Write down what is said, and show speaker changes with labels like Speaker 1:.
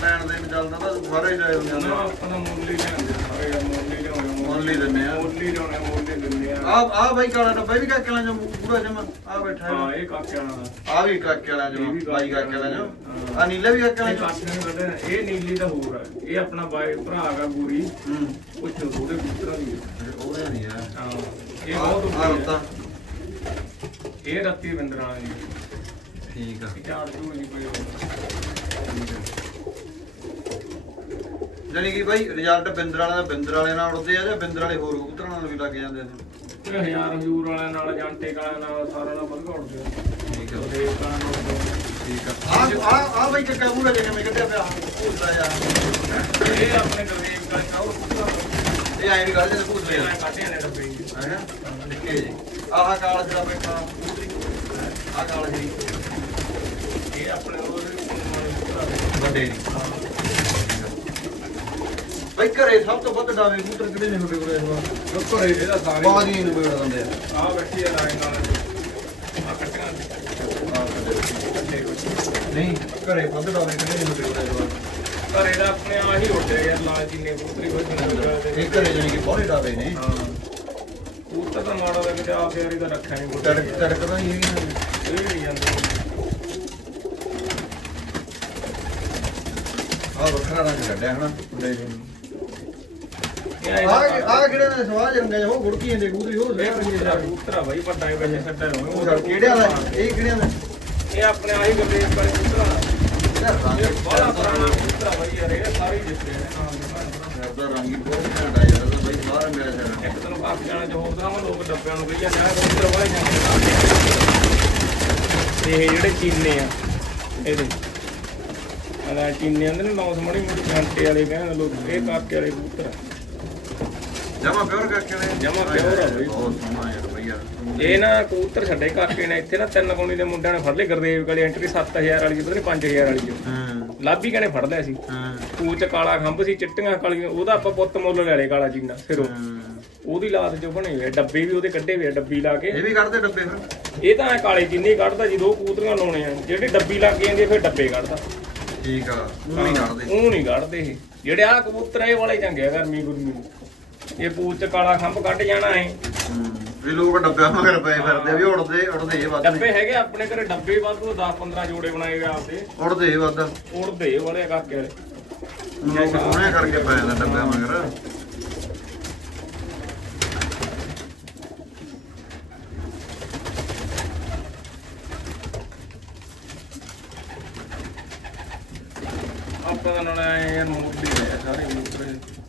Speaker 1: ਲੈਣ ਦੇਣ ਚੱਲਦਾ ਤਾਂ ਸਾਰੇ ਹੀ ਲੈ
Speaker 2: ਨਾ।
Speaker 1: ਜਾਂਦੇ ਆ
Speaker 2: ਆਪਾਂ ਤਾਂ ਮੁੱਲ ਹੀ ਲੈਂਦੇ ਆ ਸਾਰੇ ਯਾਰ ਮੁੱਲ ਹੀ ਲਿਆਉਣੇ
Speaker 1: ਮੁੱਲ ਹੀ ਦਿੰਦੇ ਆ।
Speaker 2: ਮੁੱਲ ਹੀ ਲਿਆਉਣੇ ਮੁੱਲ ਹੀ ਦਿੰਦੇ ਆ।
Speaker 1: ਆ ਆ ਬਾਈ ਕਾਲਾ ਡੱਬਾ ਇਹ ਵੀ ਕਾਕੇ ਵਾਲਾ ਜੋ ਪੂਰਾ ਜਮਾ ਆ ਬੈਠਾ
Speaker 2: ਹਾਂ।
Speaker 1: ਹੈ
Speaker 2: ਇਹ ਕਾਕੇ ਵਾਲਾ ਦਾ।
Speaker 1: ਆ ਵੀ ਕਾਕੇ ਵਾਲਾ
Speaker 2: ਇਹ
Speaker 1: ਜਮਾ
Speaker 2: ਵੀ
Speaker 1: ਬਾਈ ਕਾਕੇ ਵਾਲਾ ਜੋ
Speaker 2: ਹਾਂ।
Speaker 1: ਆ ਨੀਲਾ ਵੀ ਕਾਕੇ ਵਾਲਾ
Speaker 2: ਇਹ
Speaker 1: ਜੋ
Speaker 2: ਕਾਕੇ ਨੇ ਕੱਢਿਆ ਇਹ ਨੀਲੀ ਦਾ ਹੋਰ ਹੈ। ਇਹ ਆਪਣਾ ਬਾਈ ਭਰਾ ਹੈਗਾ ਗੂਰੀ।
Speaker 1: ਹੂੰ।
Speaker 2: ਉਹ ਛੋਟੇ ਪੁੱਤਰਾਂ ਦੀ ਹੈ।
Speaker 1: ਉਹਦੇ ਨਹੀਂ ਆ
Speaker 2: ਹਾਂ ਇਹ ਬਹੁਤ
Speaker 1: ਆ
Speaker 2: ਉੱਪਰ
Speaker 1: ਰੁੱਤਾ
Speaker 2: ਹੈ। ਇਹ ਰੱਤੀ ਬਿੰਦਰਾਂ ਦੀ
Speaker 1: ਠੀਕ ਆ।
Speaker 2: ਝਾੜ ਝੂੜ ਨਹੀਂ ਕੋਈ
Speaker 1: ਜਾਨੀ ਕਿ ਬਾਈ ਰਿਜ਼ਲਟ ਬਿੰਦਰ ਵਾਲਿਆਂ ਦਾ ਬਿੰਦਰ ਵਾਲਿਆਂ ਨਾਲ ਉੜਦੇ ਆ ਜਾਂ ਬਿੰਦਰ ਵਾਲੇ ਹੋਰ ਕਬੂਤਰਾਂ ਨਾਲ ਵੀ ਲੱਗ ਜਾਂਦੇ ਨੇ?
Speaker 2: ਇਹ ਹਜ਼ਾਰ ਹਜ਼ੂਰ ਵਾਲਿਆਂ ਨਾਲ ਜਾਂਟੇ ਵਾਲਿਆਂ ਨਾਲ ਸਾਰਿਆਂ ਨਾਲ ਵੱਧ ਘੋੜਦੇ ਆ।
Speaker 1: ਠੀਕ ਆ।
Speaker 2: ਉਹਦੇ ਕਾਰਨ ਉੱਡਦੇ ਆ।
Speaker 1: ਠੀਕ ਆ। ਆ ਆ ਆ ਬਾਈ ਕੱਕਾ ਮੂਹਰੇ ਜੇ ਕਿਵੇਂ ਕੱਢਿਆ ਪਿਆ। ਭੂਸਦਾ ਜਾ
Speaker 2: ਇਹ ਆਪਣੇ ਗਰਦੇਵ ਦਾ ਚਾਹੋ
Speaker 1: ਇਹ ਵੀ ਆ
Speaker 2: ਨੇ ਡੱਬੇ ਜੀ।
Speaker 1: ਆਹ ਕਾਲਾ ਜਿਹੜਾ ਬੈਠਾ ਆਹ ਕਾਲਾ ਜੀ
Speaker 2: ਇਹ ਆਪਣੇ ਉਹਦੇ ਪੁੱਤਰਾ
Speaker 1: ਵੱਡੇ ਜੀ ਬਾਈ ਘਰੇ ਸਭ ਤੋਂ ਵੱਧ ਡਾਵੇ ਕਬੂਤਰ ਕਿਹੜੇ ਨੇ ਤੁਹਾਡੇ ਕੋਲ ਵਾਰ
Speaker 2: ਲੋਕਰ ਇਹਦਾ ਸਾਰੇ।
Speaker 1: ਹੀ ਨੂੰ ਬੇੜ ਦਿੰਦੇ ਆ।
Speaker 2: ਆ ਬੈਠੀ ਆ ਲਾਈਨ ਨਾਲ। ਆ ਕੱਟੀਆਂ।
Speaker 1: ਨਹੀਂ ਘਰੇ ਵੱਧ ਡਾਵੇ ਕਿਹੜੇ ਨੇ ਤੁਹਾਡੇ ਕੋਲ ਵਾਰ
Speaker 2: ਘਰੇ ਦਾ ਆਪਣੇ ਆ ਹੀ ਉੱਡੇ ਯਾਰ ਲਾਲ ਜਿੰਨੇ ਪੁੱਤਰੀ ਹੋਈ
Speaker 1: ਇਹ ਘਰੇ ਜਾਨੀ ਕਿ ਬਹੁਤ ਡਾਵੇ ਨੇ?
Speaker 2: ਹਾਂ। ਪੁੱਤਰ ਤਾਂ ਮਾੜਾ ਦਾ ਕਿਤੇ ਆ ਫੇਰੀ ਦਾ ਰੱਖਿਆ ਨਹੀਂ
Speaker 1: ਤੜਕ ਤੜਕਦਾ ਹੀ ਨਾ
Speaker 2: ਇਹ ਨਹੀਂ ਜਾਂਦੇ।
Speaker 1: ਆਹ ਵੱਖਰਾ ਰੰਗ ਕੱਢਿਆ ਹਨਾ ਮੁੰਡੇ ਨੇ। ਆ ਕਿਹੜੇ ਨੇ ਉਹ ਗੁੜਕੀ ਜਾਂਦੇ ਕਬੂਤਰੀ ਲੈ
Speaker 2: ਬਾਈ ਵੱਡਾ ਹੀ
Speaker 1: ਇਹ ਕਿਹੜੇ ਨੇ
Speaker 2: ਇਹ ਆਪਣੇ ਆਹੀ ਗੱਲੇ ਵਾਲੇ ਪੁੱਤਰਾ
Speaker 1: ਯਾਰ
Speaker 2: ਇਹ ਬੜਾ ਪੁਰਾਣਾ ਪੁੱਤਰਾ ਬਾਈ ਯਾਰ ਇਹ ਸਾਰੇ ਹੀ ਦਿੱਤੇ ਨੇ। ਹਾਂ
Speaker 1: ਰੰਗ ਦਾ ਰੰਗ ਹੀ ਬਹੁਤ ਘੈਂਟ ਆ ਯਾਰ ਇਹਦਾ ਬਈ ਬਾਹਰ ਮੇਰਾ ਜਾਣਾ
Speaker 2: ਇੱਕ ਤੈਨੂੰ ਕਾਫੀ ਜਾਣਾ ਜੋ ਹੋਦਾ ਮੈਂ ਲੋਕ ਡੱਬਿਆਂ ਨੂੰ ਕਹੀ ਜਾਂਦੇ ਆ ਪੁੱਤਰ ਵਾਲੇ ਜਾਂਦੇ ਤੇ ਇਹ ਜਿਹੜੇ ਚੀਨੇ ਆ ਇਹਦੇ ਅਲਾ ਚੀਨੇ ਆਂਦੇ ਨੇ ਨੌ ਸਮੜੀ ਮੋਟੀ ਘੰਟੇ ਵਾਲੇ ਕਹਿੰਦੇ ਲੋਕ ਇਹ ਕਾਕੇ ਵਾਲੇ ਆ।
Speaker 1: ਜਮਾ ਪਿਓਰ ਕਰਕੇ ਨੇ
Speaker 2: ਜਮਾਂ pure ਆ ਬਈ।
Speaker 1: ਬਹੁਤ ਸੋਹਣਾ ਯਾਰ ਬਈ ਯਾਰ
Speaker 2: ਇਹ ਨਾ ਕਬੂਤਰ ਛੱਡੇ ਕਾਕੇ ਨੇ ਇੱਥੇ ਨਾ ਤਿੰਨ ਕੌਣੀ ਦੇ ਮੁੰਡਿਆਂ ਨੇ ਫੜ ਲਏ ਗੁਰਦੇਵ ਵਾਲੀ ਐਂਟਰੀ 7000 ਵਾਲੀ ਪਤਾ ਨਹੀਂ 5000 ਵਾਲੀ ਜੋ
Speaker 1: ਹਾਂ।
Speaker 2: ਲਾਬੀ ਕਨੇ ਫੜ ਲਿਆ ਸੀ।
Speaker 1: ਹਾਂ।
Speaker 2: ਪੂਛ ਚ ਕਾਲਾ ਖੰਭ ਸੀ ਚਿੱਟੀਆਂ ਕਾਲੀਆਂ ਉਹਦਾ ਆਪਾਂ ਪੁੱਤ ਮੁੱਲ ਲੈ ਲਏ ਕਾਲਾ ਚੀਨਾ ਸਿਰੋਂ। ਉਹਦੀ ਲਾਤ ਜੋ ਬਣੇ ਹੋਏ ਡੱਬੇ ਵੀ ਉਹਦੇ ਕੱਢੇ ਹੋਏ ਡੱਬੀ ਲਾ ਕੇ।
Speaker 1: ਇਹ ਵੀ ਕੱਢਦੇ ਡੱਬੇ ਫਿਰ?
Speaker 2: ਇਹ ਤਾਂ ਐਂ ਕਾਲੇ ਜਿੰਨੀ ਕੱਢਦਾ ਜੀ ਦੋ ਕੂਤਰੀਆਂ ਲਾਉਣੇ ਆ ਜਿਹੜੀ ਡੱਬੀ ਲੱਗ ਜਾਂਦੀ ਫਿਰ ਡੱਬੇ ਕੱਢਦਾ।
Speaker 1: ਠੀਕ ਆ ਉਹ ਨਹੀਂ ਕੱਢਦੇ।
Speaker 2: ਉਹ ਨਹੀਂ ਕੱਢਦੇ ਜਿਹੜੇ ਆ ਕਬੂਤਰ ਇਹ ਵਾਲੇ ਚੰਗੇ ਆ ਗਰਮੀ ਗੁਰਮੀ ਇਹ ਪੂਛ ਚ ਕਾਲਾ ਖੰਭ ਕੱਢ ਜਾਣਾ
Speaker 1: ਹੂੰ। ਵੀ ਲੋਕ ਡੱਬਿਆਂ ਮਗਰ ਪਏ ਫਿਰਦੇ ਆ ਵੀ ਉੜਦੇ ਉੜਦੇ ਵੱਧ ਨੇ।
Speaker 2: ਡੱਬੇ ਹੈਗੇ ਆਪਣੇ ਘਰੇ ਡੱਬੇ ਵਾਧੂ 10 15 ਜੋੜੇ ਬਣਾਏ ਆ ਆਪਦੇ।
Speaker 1: ਉੜਦੇ ਵੱਧ।
Speaker 2: ਉੜਦੇ ਵਾਲੇ ਕਾਕੇ ਵਾਲੇ
Speaker 1: ਲੋਕ ਸੋਹਣੇ ਕਰਕੇ ਪਏ ਨੇ ਡੱਬਿਆਂ ਮਗਰ।
Speaker 2: ਆਪਾਂ ਤਾਂ ਨਾਲ ਆਏ ਯਾਰ ਮੋਟੀ ਆ ਸਾਰੇ। ਕਬੂਤਰ